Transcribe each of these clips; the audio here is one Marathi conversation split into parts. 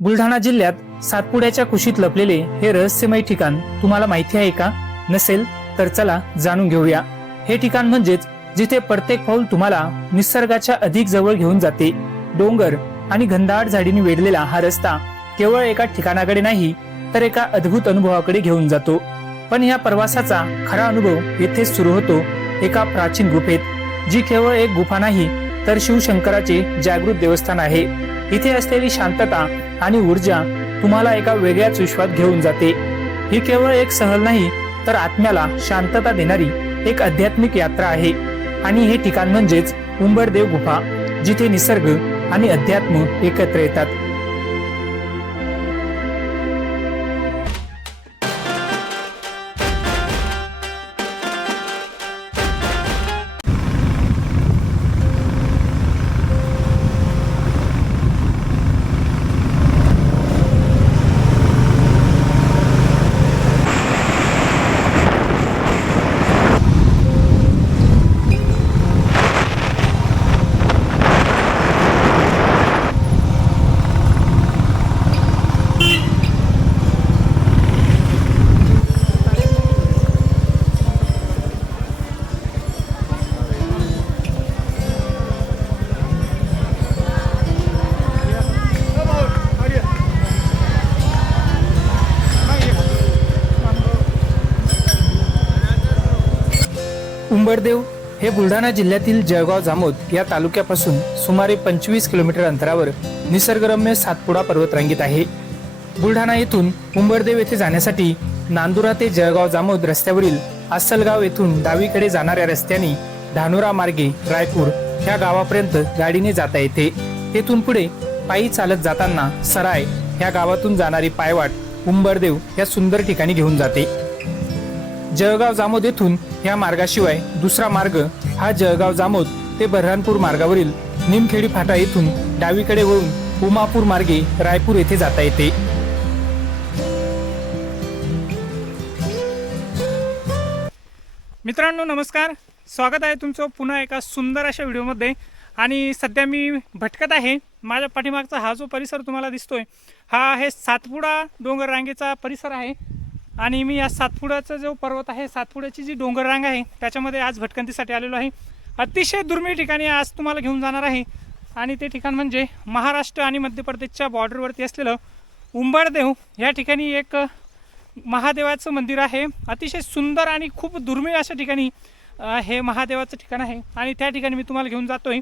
बुलढाणा जिल्ह्यात सातपुड्याच्या कुशीत लपलेले हे रहस्यमय ठिकाण तुम्हाला माहिती आहे का? नसेल तर चला जाणून घेऊया. हे ठिकाण म्हणजेच जिथे प्रत्येक पाऊल तुम्हाला निसर्गाच्या अधिक जवळ घेऊन जाते. डोंगर आणि घनदाट झाडीने वेढलेला हा रस्ता केवळ एका ठिकाणाकडे नाही तर एका अद्भुत अनुभवाकडे घेऊन जातो. पण या प्रवासाचा खरा अनुभव येथेच सुरू होतो एका प्राचीन गुफेत जी केवळ एक गुफा नाही तर शिवशंकराचे जागृत देवस्थान आहे. इथे असलेली शांतता आणि ऊर्जा तुम्हाला एका वेगळ्याच विश्वात घेऊन जाते. ही केवळ एक सहल नाही तर आत्म्याला शांतता देणारी एक आध्यात्मिक यात्रा आहे. आणि हे ठिकाण म्हणजेच उंबरदेव गुफा जिथे निसर्ग आणि अध्यात्म एकत्र येतात. उंबरदेव हे बुलढाणा जिल्ह्यातील जळगाव जामोद या तालुक्यापासून सुमारे पंचवीस किलोमीटर अंतरावर निसर्गरम्य सातपुडा पर्वतरांगीत आहे. बुलढाणा येथून उंबरदेव येथे जाण्यासाठी नांदुरा ते जळगाव जामोद रस्त्यावरील अस्सलगाव येथून डावीकडे जाणाऱ्या रस्त्याने धानोरा मार्गे रायपूर या गावापर्यंत गाडीने जाता येते. येथून पुढे पायी चालत जाताना सराय या गावातून जाणारी पायवाट उंबरदेव या सुंदर ठिकाणी घेऊन जाते. जळगाव जामोद येथून या मार्गाशिवाय दुसरा मार्ग हा जळगाव जामोद ते बऱ्हाणपूर मार्गावरील निमखेडी फाटा येथून डावीकडे वळून उमापूर मार्गे रायपूर येथे जाता येते. मित्रांनो नमस्कार. स्वागत आहे तुमचं पुन्हा एका सुंदर अशा व्हिडिओमध्ये. आणि सध्या मी भटकत आहे. माझ्या पाठीमागचा हा जो परिसर तुम्हाला दिसतोय हा आहे सातपुडा डोंगर रांगेचा परिसर आहे. आणि मी या सातपुड्याचा जो पर्वत आहे सातपुड्याची जी डोंगररांग आहे त्याच्यामध्ये आज भटकंतीसाठी आलेलो आहे. अतिशय दुर्मिळ ठिकाणी आज तुम्हाला घेऊन जाणार आहे. आणि ते ठिकाण म्हणजे महाराष्ट्र आणि मध्य प्रदेशच्या बॉर्डरवरती असलेलं उंबरदेव या ठिकाणी एक महादेवाचं मंदिर आहे. अतिशय सुंदर आणि खूप दुर्मिळ अशा ठिकाणी हे महादेवाचं ठिकाण आहे. आणि त्या ठिकाणी मी तुम्हाला घेऊन जातो आहे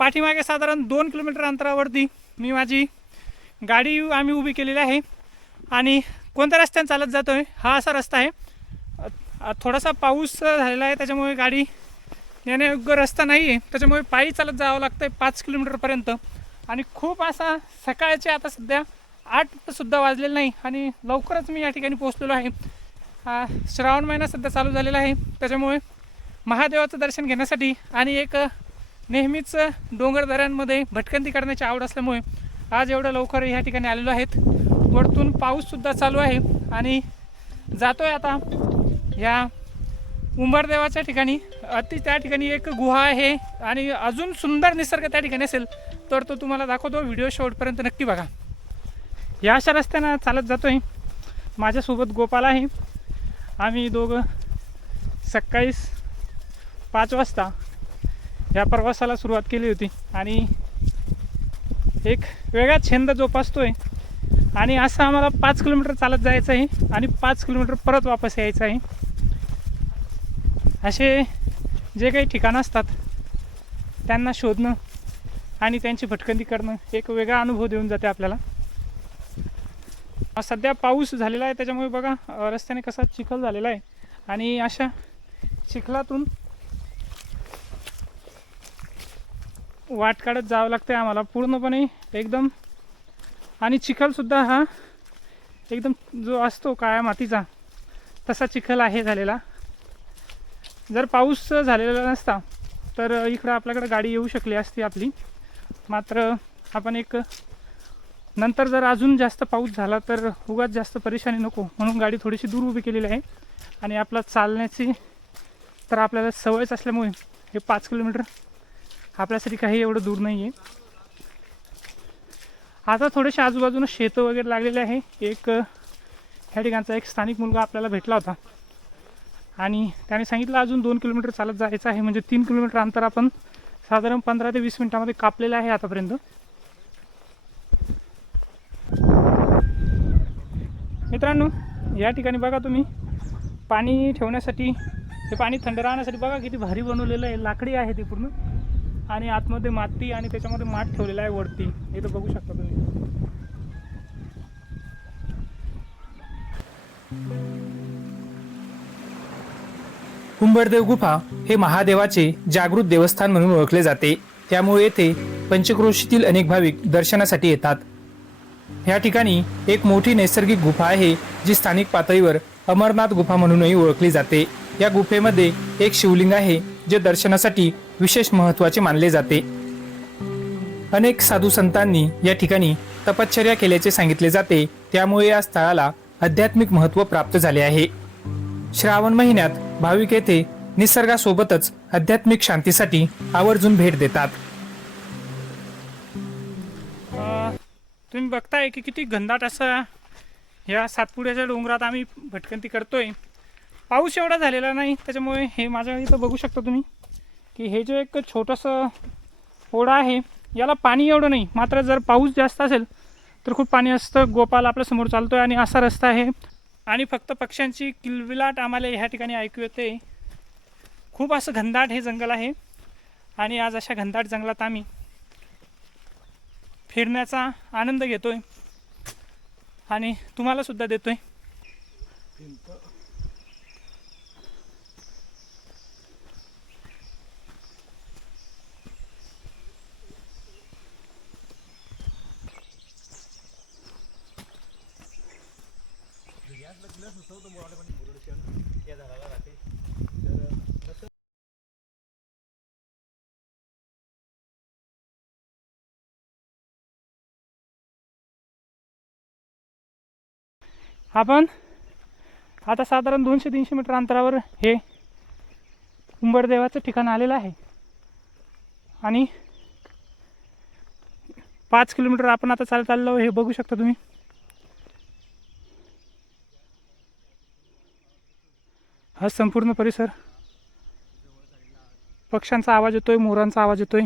पाठीमागे साधारण दोन किलोमीटर अंतरावरती मी माझी गाडी आम्ही उभी केलेली आहे. आणि कोणत्या रस्त्याने चालत जातो आहे हा असा रस्ता आहे. थोडासा पाऊस झालेला आहे त्याच्यामुळे गाडी येण्यायोग्य रस्ता नाही आहे त्याच्यामुळे पायी चालत जावं लागतं आहे पाच किलोमीटरपर्यंत आणि खूप असा सकाळचे आता सध्या आठसुद्धा वाजलेलं नाही आणि लवकरच मी या ठिकाणी पोहोचलेलो आहे. हा, श्रावण महिना सध्या चालू झालेला आहे. त्याच्यामुळे महादेवाचं दर्शन घेण्यासाठी आणि एक नेहमीच डोंगरदऱ्यांमध्ये भटकंती करण्याची आवड असल्यामुळे आज एवढं लवकर या ठिकाणी आलेलो आहेत. वरतून पाऊससुद्धा चालू आहे आणि जातो आहे आता या उंबरदेवाच्या ठिकाणी. अति त्या ठिकाणी एक गुहा आहे आणि अजून सुंदर निसर्ग त्या ठिकाणी असेल तर तो तुम्हाला दाखवतो. व्हिडिओ शेवटपर्यंत नक्की बघा. या अशा रस्त्यानं चालत जातो आहे माझ्यासोबत गोपाल आहे. आम्ही दोघं सकाळीच पाच वाजता या प्रवासाला सुरुवात केली होती आणि एक वेगळा छंद जोपासतो आहे आणि असं आम्हाला पाच किलोमीटर चालत जायचं आहे आणि पाच किलोमीटर परत वापस यायचं आहे. असे जे काही ठिकाणं असतात त्यांना शोधणं आणि त्यांची भटकंती करणं एक वेगळा अनुभव देऊन जाते आपल्याला. सध्या पाऊस झालेला आहे त्याच्यामुळे बघा रस्त्याने कसा चिखल झालेला आहे. आणि अशा चिखलातून वाट काढत जावं लागतं आम्हाला. पूर्णपणे एकदम आणि चिखलसुद्धा हा एकदम जो असतो काळ्या मातीचा तसा चिखल आहे झालेला. जर पाऊस झालेला नसता तर इकडं आपल्याकडं गाडी येऊ शकली असती आपली. मात्र आपण एक नंतर जर अजून जास्त पाऊस झाला तर उगाच जास्त परेशानी नको. म्हणून गाडी थोडीशी दूर उभी केलेली आहे. आणि आपला चालण्याची तर आपल्याला सवयच असल्यामुळे हे पाच किलोमीटर आपल्यासाठी काही एवढं दूर नाही आहे आता थोडेसे आजूबाजूनं शेतं वगैरे लागलेले आहे. एक ह्या ठिकाणचा एक स्थानिक मुलगा आपल्याला भेटला होता. आणि त्याने सांगितलं अजून दोन किलोमीटर चालत जायचं आहे. म्हणजे तीन किलोमीटर अंतर आपण साधारण पंधरा ते वीस मिनिटामध्ये कापलेलं आहे आतापर्यंत. मित्रांनो या ठिकाणी बघा तुम्ही. पाणी ठेवण्यासाठी हे पाणी थंड राहण्यासाठी बघा किती भारी बनवलेलं आहे. लाकडी आहे ते पूर्ण. आणि आतमध्ये माती आणि त्याच्यामध्ये माठ ठेवलेला आहे वरती. हे तर बघू शकता तुम्ही. कुंभरदेव गुफा हे महादेवाचे जागृत देवस्थान म्हणून ओळखले जाते. त्यामुळे येथे पंचक्रोशीतील अनेक भाविक दर्शनासाठी येतात. या ठिकाणी एक मोठी नैसर्गिक गुफा आहे जी स्थानिक पातळीवर अमरनाथ गुफा म्हणूनही ओळखली जाते. या गुफेमध्ये एक शिवलिंग आहे जे दर्शनासाठी विशेष महत्त्वाचे मानले जाते. अनेक साधू संतांनी या ठिकाणी तपश्चर्या केल्याचे सांगितले जाते. त्यामुळे या स्थळाला आध्यात्मिक महत्त्व प्राप्त झाले आहे. श्रावण महिन्यात भाविक येथे निसर्गासोबतच आध्यात्मिक शांतीसाठी आवर्जून भेट देतात. तुम्ही बघताय की किती घनदाट असा या सातपुड्याच्या डोंगरात आम्ही भटकंती करतोय. पाऊस एवढा झालेला नाही त्याच्यामुळे हे माझ्या इथं बघू शकता तुम्ही की हे जे एक छोटंसं ओढा आहे याला पाणी एवढं नाही. मात्र जर पाऊस जास्त असेल तर खूप पाणी असतं गोपाल आपल्यासमोर आहे आणि असा रस्ता आहे. आणि फक्त पक्ष्यांची किलबिलाट आम्हाला ह्या ठिकाणी ऐकू येते. खूप असं घनदाट हे जंगल आहे. आणि आज अशा घनदाट जंगलात आम्ही फिरण्याचा आनंद घेतो आहे आणि तुम्हालासुद्धा देतो आहे आपण आता साधारण दोनशे तीनशे मीटर अंतरावर हे उंबरदेवाचं ठिकाण आलेलं आहे. आणि पाच किलोमीटर आपण आता चालत चाललो हे बघू शकता तुम्ही. हा संपूर्ण परिसर? पक्ष्यांचा आवाज येतोय मोरांचा आवाज येतोय.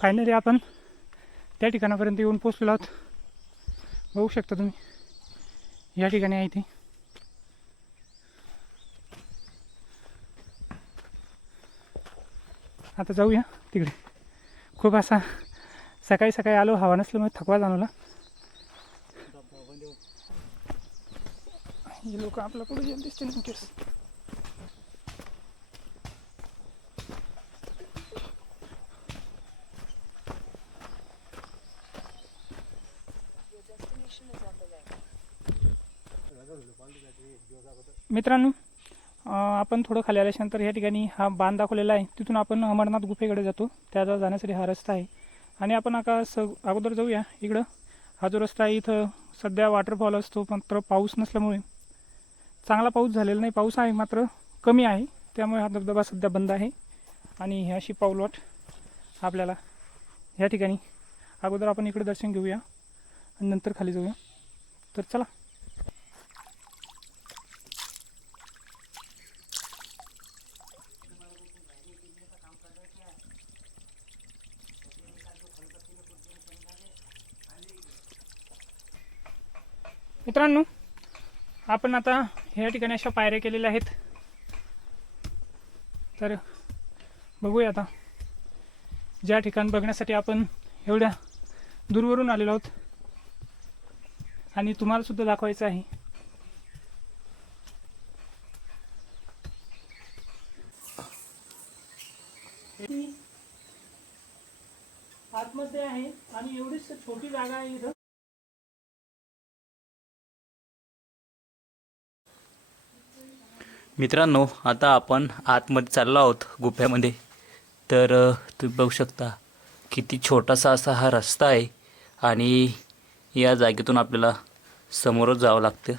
फायनली आपण त्या ठिकाणापर्यंत येऊन पोचलेलो आहोत. बघू शकता तुम्ही. या ठिकाणी आहे ते. आता जाऊया तिकडे. खूप असा सकाळी सकाळी आलो हवा नसल्यामुळे थकवा जाणवला. हे लोक आपल्या पुढे येत दिसते मित्रांनो आपण थोडं खाली आल्याच्यानंतर या ठिकाणी हा बांध दाखवलेला आहे. तिथून आपण अमरनाथ गुफेकडे जातो. त्याचा जाण्यासाठी हा रस्ता आहे. आणि आपण आता स अगोदर जाऊया. इकडं हा जो रस्ता आहे इथं सध्या वॉटरफॉल असतो मात्र पाऊस नसल्यामुळे चांगला पाऊस झालेला नाही. पाऊस आहे मात्र कमी आहे. त्यामुळे हा धबधबा सध्या बंद आहे. आणि ही अशी पाऊलवाट आपल्याला ह्या ठिकाणी अगोदर आपण इकडे दर्शन घेऊया आणि नंतर खाली जाऊया. तर चला. मित्रांनो आपण आता ह्या ठिकाणी अशा पायऱ्या केलेल्या आहेत. तर बघूया आता. ज्या ठिकाण बघण्यासाठी आपण एवढ्या दूरवरून आलेलो आहोत. आणि तुम्हालासुद्धा दाखवायचं आहे आतमध्ये आहे आणि एवढीच छोटी जागा आहे इथं मित्रांनो आता आपण आतमध्ये चाललो आहोत गुफ्यामध्ये तर तुम्ही बघू शकता किती छोटासा असा हा रस्ता आहे आणि या जागेतून आपल्याला समोरच जावं लागतं.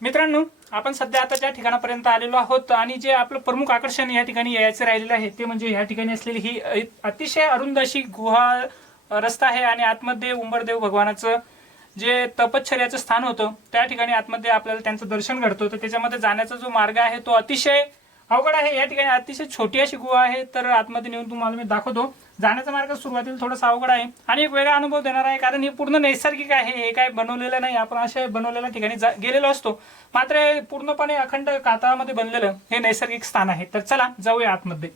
मित्रांनो आपण सध्या आता ज्या ठिकाणापर्यंत आलेलो आहोत आणि जे आपलं प्रमुख आकर्षण या ठिकाणी यायचं राहिलेलं आहे ते म्हणजे या ठिकाणी असलेली ही अतिशय अरुंद अशी गुहा रस्ता आहे आणि आतमध्ये उंबरदेव भगवानाचं जे तपश्चर्याचं स्थान होतं त्या ठिकाणी आतमध्ये आपल्याला त्यांचं दर्शन घडतं तर त्याच्यामध्ये जाण्याचा जो मार्ग आहे तो अतिशय अवघड आहे. या ठिकाणी अतिशय छोटी अशी गुहा आहे. तर आतमध्ये नेऊन तुम्हाला मी दाखवतो. जाण्याचा मार्ग सुरुवातीला थोडासा अवघड आहे. आणि एक वेगळा अनुभव देणार आहे कारण हे पूर्ण नैसर्गिक आहे. हे काय बनवलेलं नाही. आपण अशा बनवलेल्या ठिकाणी जा गेलेलो असतो. मात्र पूर्णपणे अखंड कातळामध्ये बनलेलं हे नैसर्गिक स्थान आहे. तर चला जाऊया आतमध्ये.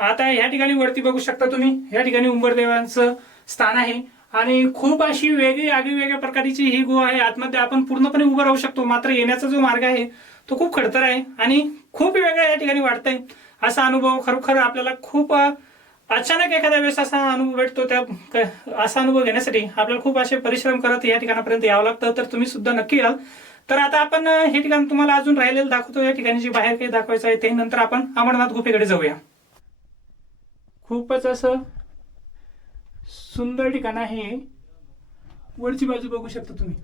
आता या ठिकाणी वरती बघू शकता तुम्ही. या ठिकाणी उंबरदेवांचं स्थान आहे. आणि खूप अशी वेगळी आगळी वेगळ्या प्रकारची ही गुहा आहे. आतमध्ये आपण पूर्णपणे उभं राहू शकतो. मात्र येण्याचा जो मार्ग आहे तो खूप खडतर आहे. आणि खूप वेगळा या ठिकाणी वाटतंय असा अनुभव खरोखर आपल्याला खूप अचानक एखाद्या वेळेस असा अनुभव भेटतो. त्या असा अनुभव घेण्यासाठी आपल्याला खूप असे परिश्रम करत या ठिकाणापर्यंत यावं लागतं. तर तुम्ही सुद्धा नक्की याल तर आता आपण हे ठिकाण तुम्हाला अजून राहिलेलं दाखवतो. या ठिकाणी जे बाहेर काही दाखवायचं आहे ते नंतर आपण अमरनाथ गुफेकडे जाऊया. खूपच असं सुंदर ठिकाण आहे. वरची बाजू बघू शकता तुम्ही.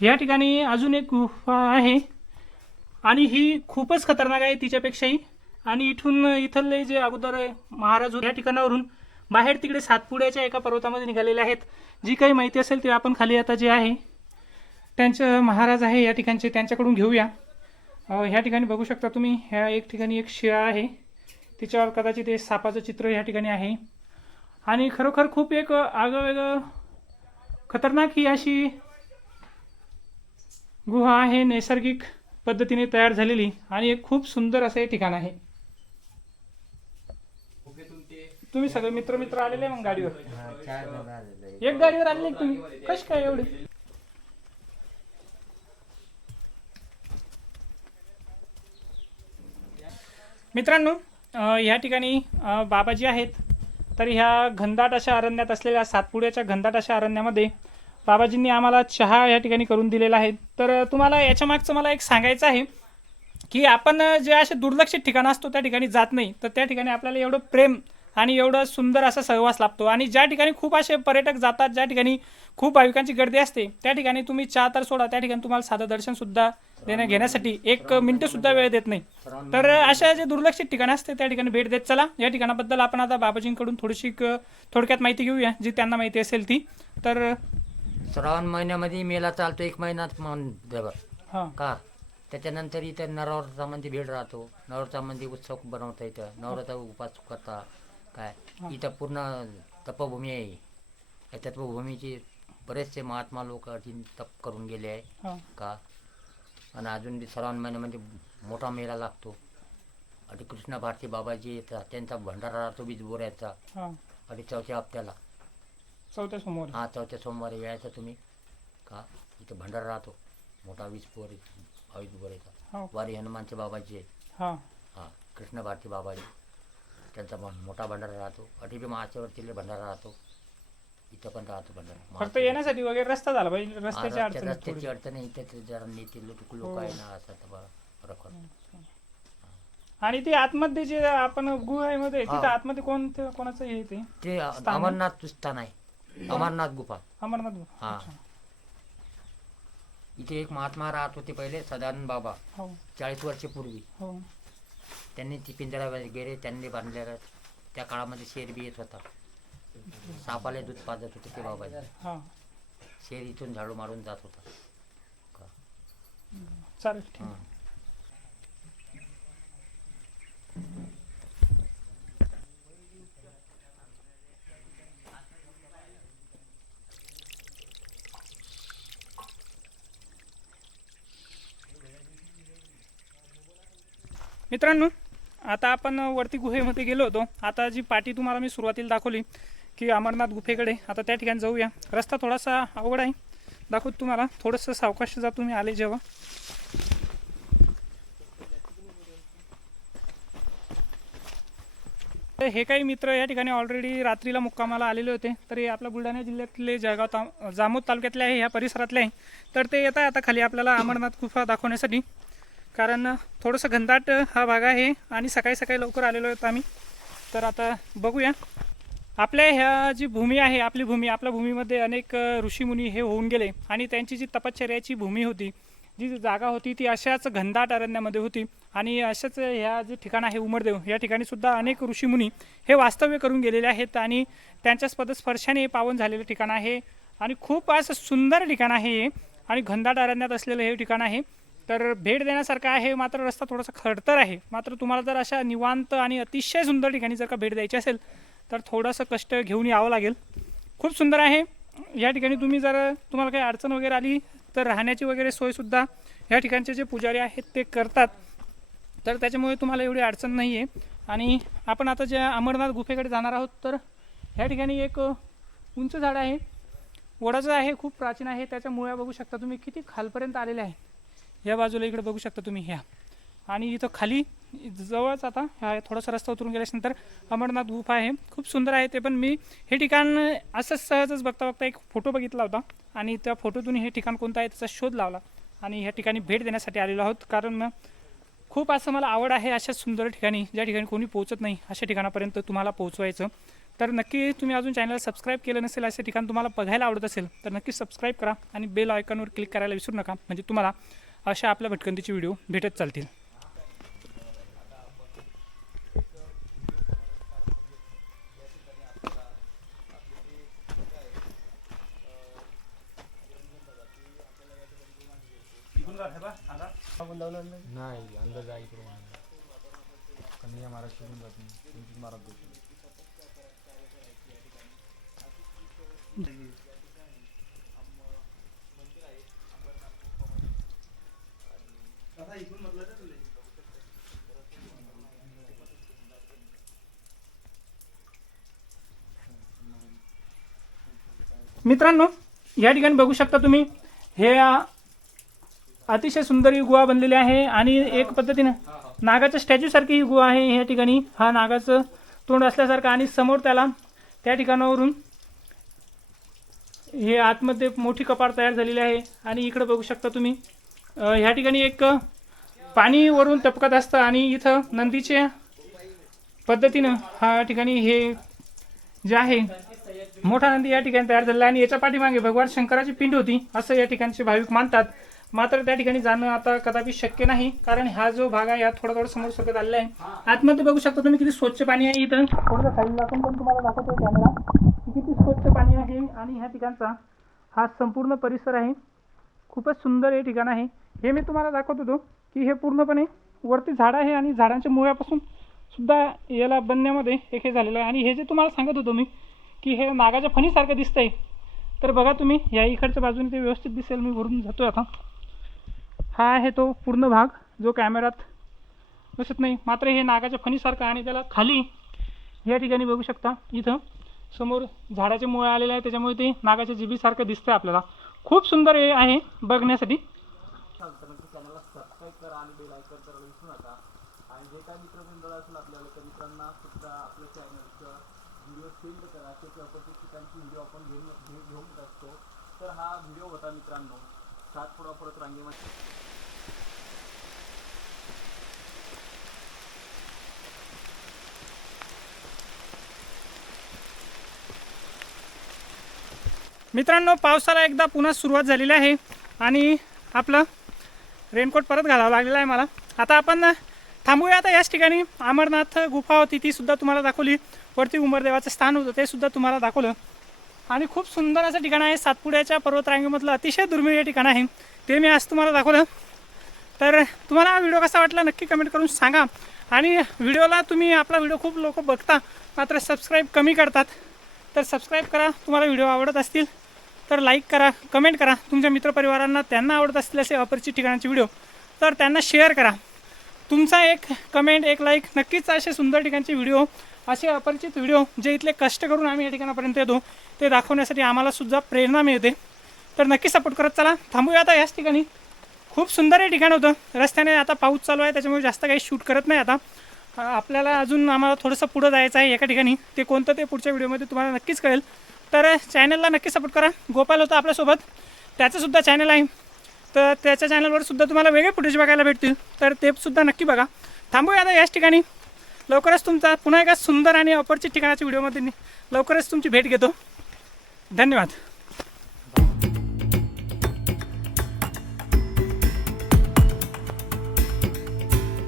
या ठिकाणी अजून एक गुफा आहे. आणि ही खूपच खतरनाक आहे तिच्यापेक्षाही. आणि इथून इथले जे अगोदर महाराज या ठिकाणावरून बाहेर तिकडे सातपुड्याच्या एका पर्वतामध्ये निघालेले आहेत. जी काही माहिती असेल ते आपण खाली आता जे आहे त्यांचं महाराज आहे या ठिकाणचे त्यांच्याकडून घेऊया. ह्या ठिकाणी बघू शकता तुम्ही ह्या एक ठिकाणी एक शिळा आहे. तिच्यावर कदाचित ते सापाचं चित्र या ठिकाणी आहे. आणि खरोखर खूप एक आगळं खतरनाक ही अशी गुहा आहे नैसर्गिक पद्धतीने तयार झालेली आणि एक खूप सुंदर असं हे ठिकाण आहे. तुम्ही सगळे मित्र मित्र आलेले मग गाडीवर? एक गाडीवर आलेले तुम्ही? कश काय एवढे? मित्रांनो ह्या या ठिकाणी बाबाजी आहेत. तर ह्या घनदाट अशा अरण्यात असलेल्या सातपुड्याच्या घनदाट अशा अरण्यामध्ये बाबाजींनी आम्हाला चहा या ठिकाणी करून दिलेला आहे. तर तुम्हाला याच्या मागचं मला एक सांगायचं आहे की आपण जे असे दुर्लक्षित ठिकाण असतो त्या ठिकाणी जात नाही. तर त्या ठिकाणी आपल्याला एवढं प्रेम आणि एवढं सुंदर असा सहवास लाभतो. आणि ज्या ठिकाणी खूप असे पर्यटक जातात ज्या ठिकाणी खूप भाविकांची गर्दी असते त्या ठिकाणी तुम्ही चहा तर सोडा त्या ठिकाणी तुम्हाला साधं दर्शन सुद्धा देण्या घेण्यासाठी एक मिनटंसुद्धा वेळ देत नाही. तर अशा जे दुर्लक्षित ठिकाणं असते त्या ठिकाणी भेट देत चला. या ठिकाणाबद्दल आपण आता बाबाजींकडून थोडीशी थोडक्यात माहिती घेऊया जी त्यांना माहिती असेल ती. तर श्रावण महिन्यामध्ये मेला चालतो एक देवा हां. का? त्याच्यानंतर इथं नरवरचा मंदी भेट राहतो. नवरचा मंदी उत्सव बनवता इथं नवराचा उपास करता काय? इथं पूर्ण तपभूमी आहे. या तपभूमीचे बरेचसे महात्मा लोक तप करून गेले आहे. हां. का? आणि अजून बी श्रावण महिन्यामध्ये मोठा मेळा लागतो. आणि कृष्ण भारती बाबाजी येतात. त्यांचा भंडारा राहतो बीज बोऱ्याचा आणि चौथ्या हप्त्याला. चौथ्या समोर हा चौथ्या सोमवारी यायचं तुम्ही. का? इथं भंडारा राहतो. मोठा वीस पोर भावीस बोरेचा हो. वारी हनुमानचे बाबाजी आहे हां. हा कृष्ण भारती बाबाजी. त्यांचा मोठा भंडारा राहतो. अटी बी महाशिवरात्रीला भंडारा राहतो. इथं पण राहतो भंडारा. फक्त येण्यासाठी वगैरे रस्ता झाला पाहिजे हा, रस्त्याची रस्त्या- अडचण आहे रस्त्याची थोडी. अडचण आहे. इथे ते जरा नेते लोक लोक आहे ना असं तर. आणि ते आतमध्ये जे आपण गुहेमध्ये तिथं हा. आतमध्ये कोणतं कोणाचं हे ते? ते स्थान आहे? अमरनाथ स्थान आहे. अमरनाथ गुफा. अमरनाथ गुहा. हा. अच्छा. इथे एक महात्मा राहत होते पहिले सदानंद बाबा. हो. चाळीस वर्षपूर्वी हो. त्यांनी ती पिंजरा वगैरे त्यांनी बांधलेला त्या काळामध्ये शेर बी येत होता. सापाला दूध पाजत होते ते बाबा हा. शेर इथून झाडू मारून जात होता? चालेल ठीक. हं. मित्रांनो आता आपण वरती गुहेमध्ये गेलो होतो. आता जी पाटी तुम्हाला मी सुरुवातीला दाखवली की अमरनाथ गुफेकडे. आता त्या ठिकाणी जाऊया. रस्ता थोडासा अवघड आहे. दाखवत तुम्हाला. थोडंसं सावकाश जा तुम्ही आले जेव्हा. तर हे काही मित्र या ठिकाणी ऑलरेडी रात्रीला मुक्कामाला आलेले होते. तर हे आपल्या बुलढाणा जिल्ह्यातले जळगाव ता जामोद तालुक्यातले आहे ह्या परिसरातले आहे. तर ते येत आहे आता खाली आपल्याला अमरनाथ गुफा दाखवण्यासाठी. कारण थोडंसं घनदाट हा भाग आहे आणि सकाळी सकाळी लवकर आलेलो आहोत आम्ही. तर आता बघूया. आपल्या ह्या जी भूमी आहे आपली भूमी आपल्या भूमीमध्ये अनेक ऋषीमुनी हे होऊन गेले आणि त्यांची जी तपश्चर्याची भूमी होती जी जागा होती ती अशाच घनदाट अरण्यामध्ये होती आणि अशाच ह्या जे ठिकाण आहे उमरदेव या ठिकाणी सुद्धा अनेक ऋषीमुनी हे वास्तव्य करून गेलेले आहेत आणि त्यांच्या पदस्पर्शाने पावन झालेलं ठिकाण आहे आणि खूप असं सुंदर ठिकाण आहे हे आणि घनदाट अरण्यात असलेलं हे ठिकाण आहे. तर भेट देण्यासारखं आहे मात्र रस्ता थोडासा खडतर आहे. मात्र तुम्हाला जर अशा निवांत आणि अतिशय सुंदर ठिकाणी जर का भेट द्यायची असेल तर थोडंसं कष्ट घेऊन यावं लागेल. खूप सुंदर आहे. या ठिकाणी तुम्ही जर तुम्हाला काही अडचण वगैरे आली तर राहण्याची वगैरे सोयसुद्धा या ठिकाणचे जे पुजारी आहेत ते करतात. तर त्याच्यामुळे तुम्हाला एवढी अडचण नाही आहे आणि आपण आता ज्या अमरनाथ गुफेकडे जाणार आहोत तर ह्या ठिकाणी एक उंच झाड आहे. वडाचं आहे खूप प्राचीन आहे. त्याच्या मुळ्या बघू शकता तुम्ही किती खालपर्यंत आलेल्या आहेत या बाजूला इकडे बघू शकता तुम्ही ह्या. आणि इथं खाली जवळच आता ह्या थोडासा रस्ता उतरून गेल्यानंतर अमरनाथ गुफा आहे. खूप सुंदर आहे ते पण मी हे ठिकाण असंच सहजच बघता बघता एक फोटो बघितला होता. आणि त्या फोटोतून हे ठिकाण कोणतं आहे त्याचा शोध लावला. आणि ह्या ठिकाणी भेट देण्यासाठी आलेलो आहोत. कारण खूप असं मला आवड आहे अशा सुंदर ठिकाणी ज्या ठिकाणी कोणी पोहोचत नाही अशा ठिकाणापर्यंत तुम्हाला पोहोचवायचं. तर नक्की तुम्ही अजून चॅनलला सबस्क्राईब केलं नसेल असे ठिकाण तुम्हाला बघायला आवडत असेल तर नक्की सबस्क्राईब करा आणि बेल आयकॉनवर क्लिक करायला विसरू नका. म्हणजे तुम्हाला अशा आपल्या भटकंतीचे व्हिडिओ भेटत चालतील नाही अंदर जाय इकडे कन्हैया महाराज शिकून जात नाही रणजित महाराज देतो मित्रांनो या ठिकाणी बघू शकता तुम्ही हे अतिशय सुंदर ही गुहा बनलेली आहे आणि एक पद्धतीनं नागाच्या स्टॅच्यूसारखी ही गुहा आहे. या ठिकाणी हा नागाचं तोंड असल्यासारखं आणि समोर त्याला त्या ठिकाणावरून हे आतमध्ये मोठी कपाट तयार झालेली आहे. आणि इकडं बघू शकता तुम्ही ह्या ठिकाणी एक पाणी वरून टपकत असतं आणि इथं नंदीच्या पद्धतीनं हा ठिकाणी हे जे आहे मोठा नंदी या ठिकाणी तयार झालेला आहे आणि याच्या पाठीमागे भगवान शंकराची पिंड होती असं या ठिकाणचे भाविक मानतात. मात्र त्या ठिकाणी जाणं आता कदापि शक्य नाही कारण हा जो भाग आहे हा थोडा थोडा समोर सरकत आलेला आहे. आतमध्ये बघू शकता तुम्ही किती स्वच्छ पाणी आहे इथं. थोडंसं खाली पण तुम्हाला दाखवतो कॅमेरा किती स्वच्छ पाणी आहे आणि ह्या ठिकाणचा हा संपूर्ण परिसर आहे. खूपच सुंदर हे ठिकाण आहे. हे मी तुम्हाला दाखवत होतो की हे पूर्णपणे वरती झाड आहे आणि झाडांच्या मुळ्यापासून सुद्धा याला बनण्यामध्ये एक हे झालेलं आहे. आणि हे जे तुम्हाला सांगत होतो मी की हे नागाच्या फणीसारखं दिसतंय. तर बघा तुम्ही या इकडच्या बाजूने ते व्यवस्थित दिसेल मी वरून जातो आता. हा आहे तो पूर्ण भाग जो कॅमेरात दिसत नाही. मात्र हे नागाच्या फणीसारखं आणि त्याला खाली या ठिकाणी बघू शकता इथं समोर झाडाचे मुळे आलेले आहे त्याच्यामुळे ते नागाच्या जिबीसारखं दिसतंय आपल्याला. खूप सुंदर हे आहे बघण्यासाठी. चॅनलला सबस्क्राईब करा आणि बेल करायला विसरू नका आणि जे काही मित्रमंडळ असेल आपल्याला त्या मित्रांना सुद्धा आपल्या चॅनलचं व्हिडिओ सेंड करा ते प्रॉपर्टी ठिकाणची व्हिडिओ आपण घेऊन घेऊन असतो तर हा व्हिडिओ होता मित्रांनो. सात पुढा परत रांगेमध्ये. मित्रांनो पावसाला एकदा पुन्हा सुरुवात झालेली आहे आणि आपलं रेनकोट परत घालावं लागलेलं आहे मला. आता आपण थांबूया आता याच ठिकाणी. अमरनाथ गुफा होती ती सुद्धा तुम्हाला दाखवली. वरती उंबरदेवाचं स्थान होतं ते सुद्धा तुम्हाला दाखवलं. आणि खूप सुंदर असं ठिकाण आहे सातपुड्याच्या पर्वतरांगेमधलं अतिशय दुर्मिळ हे ठिकाण आहे. ते मी आज तुम्हाला दाखवलं. तर तुम्हाला हा व्हिडिओ कसा वाटला नक्की कमेंट करून सांगा. आणि व्हिडिओला तुम्ही आपला व्हिडिओ खूप लोक बघता मात्र सबस्क्राईब कमी करतात. तर सबस्क्राईब करा तुम्हाला व्हिडिओ आवडत असतील तर लाईक करा कमेंट करा. तुमच्या मित्रपरिवारांना त्यांना आवडत असतील असे अपरिचित ठिकाणाचे व्हिडिओ तर त्यांना शेअर करा. तुमचा एक कमेंट एक लाईक नक्कीच असे सुंदर ठिकाणचे व्हिडिओ असे अपरिचित व्हिडिओ जे इथले कष्ट करून आम्ही या ठिकाणापर्यंत येतो ते दाखवण्यासाठी आम्हालासुद्धा प्रेरणा मिळते. तर नक्की सपोर्ट करत चला. थांबूया आता याच ठिकाणी. खूप सुंदर हे ठिकाण होतं. रस्त्याने आता पाऊस चालू आहे त्याच्यामुळे जास्त काही शूट करत नाही आता. आपल्याला अजून आम्हाला थोडंसं पुढं जायचं आहे एका ठिकाणी. ते कोणतं ते पुढच्या व्हिडिओमध्ये तुम्हाला नक्कीच कळेल. तर चॅनलला नक्की सपोर्ट करा. गोपाल होता आपल्यासोबत. त्याचंसुद्धा चॅनल आहे. तर त्याच्या चॅनलवर सुद्धा तुम्हाला वेगळे फुटेज बघायला भेटतील. तर ते सुद्धा नक्की बघा. थांबूया आता याच ठिकाणी. लवकरच तुमचा पुन्हा एका सुंदर आणि अपरिचित ठिकाणाच्या व्हिडिओमध्ये मी लवकरच तुमची भेट घेतो. धन्यवाद.